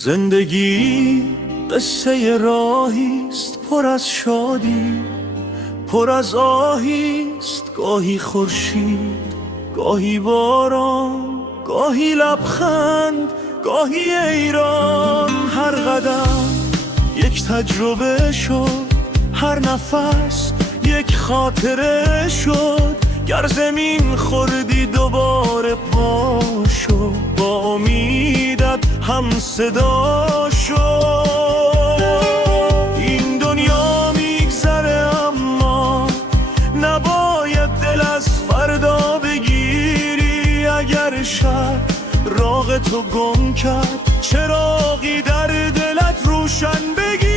زندگی قصه راهیست پر از شادی، پر از آهیست، گاهی خورشید، گاهی باران، گاهی لبخند، گاهی ایران. هر قدم یک تجربه شد، هر نفس یک خاطره شد. گر زمین خوردی دوباره پاشو، با امیدت هم صدا شد. این دنیا میگذره اما نباید دل از فردا بگیری. اگر شب راغ تو گم کرد، چراغی در دلت روشن بگیری.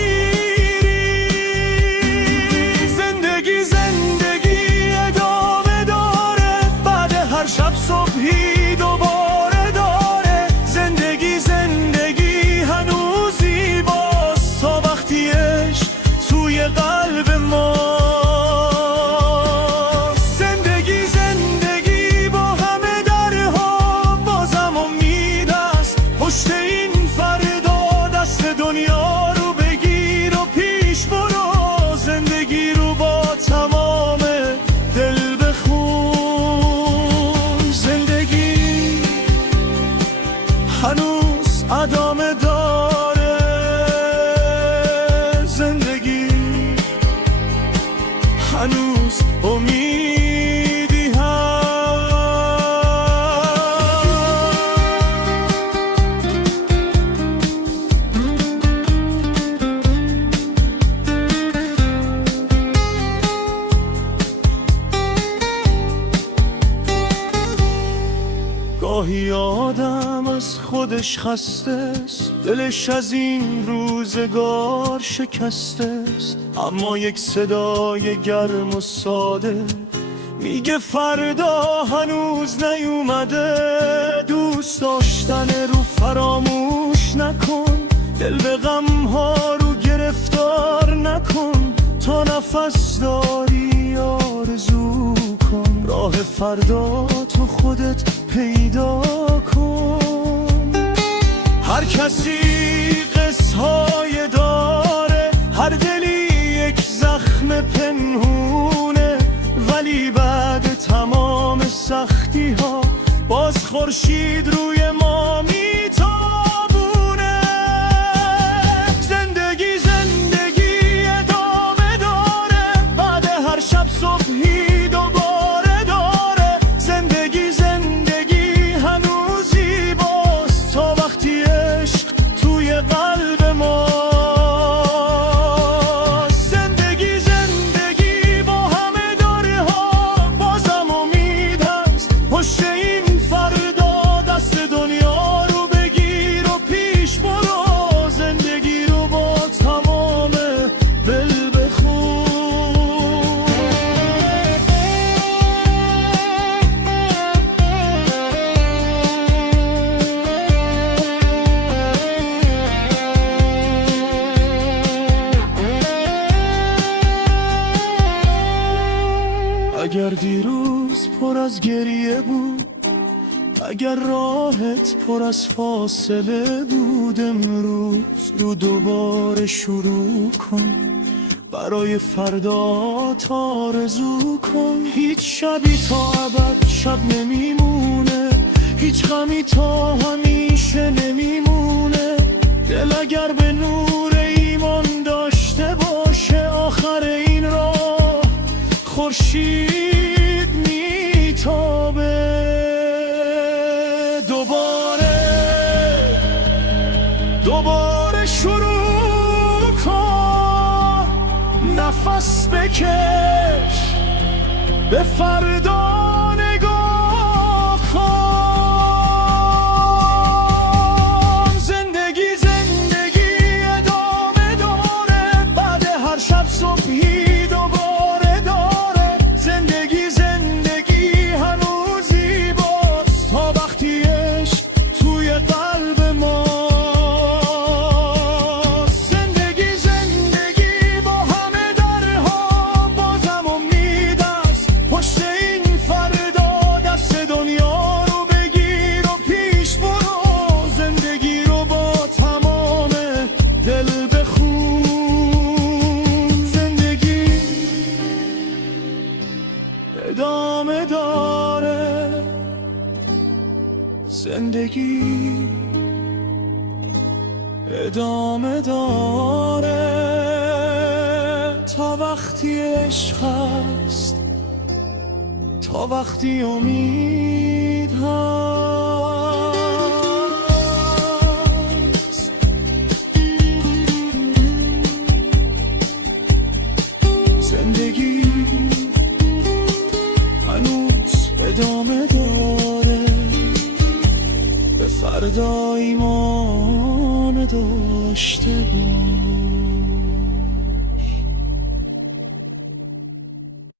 زندگی ادامه داره، بعد هر شب صبحی دوباره داره. زندگی هنوز زیباست، تا وقتی عشق توی قلب ماست. زندگی با همه درها بازم امید است. پشت این فردا دست دنیا رو بگیر و پیش برو. زندگی رو با تمام دل بخون. زندگی هنوز ادامه داره. زندگی هنوز امیدی هست. گاهی آدم از خودش خسته است، دلش از این روزگار شکسته است. اما یک صدای گرم و ساده میگه فردا هنوز نیومده. دوست داشتن رو فراموش نکن، دل به غمها رو گرفتار نکن. تا نفس داری آرزو کن، راه فردا تو خودت پیدا کن. هر کسی قصه‌های داره، هر دلی یک زخم پنهونه. ولی بعد تمام سختی ها باز خورشید روی ما میتابونه. زندگی ادامه داره، بعد هر شب صبحی دوباره داره. زندگی هنوز زیباست، تا وقتی عشق توی قلب ماست. زندگی با همه درها بازم امید هست. پشت این فردا دست دنیا رو بگیر و پیش برو. زندگی رو با تمام دل بخون. اگر دیروز پر از گریه بود، اگر راحت پر از فاصله بود، امروز رو دوباره شروع کن. برای فردا آرزو کن. هیچ شبی تا ابد شب نمیمونه، هیچ غمی تا همیشه نمیمونه. دل اگر به نور ایمان داشته باشه، آخر این راه خورشید میتابه. دوباره شروع کن، نفس بکش، به فردا نگاه کن. زندگی ادامه داره، بعد هر شب صبحی دوباره داره. زندگی هنوز زیباست، تا وقتی عشق توی قلب ماست. زندگی با همه درها بازم امید است. پشت این ادامه داره تا وقتی عشق هست، تا وقتی امید هست. زندگی هنوز ادامه داره، به فردا ایمان داشته باش.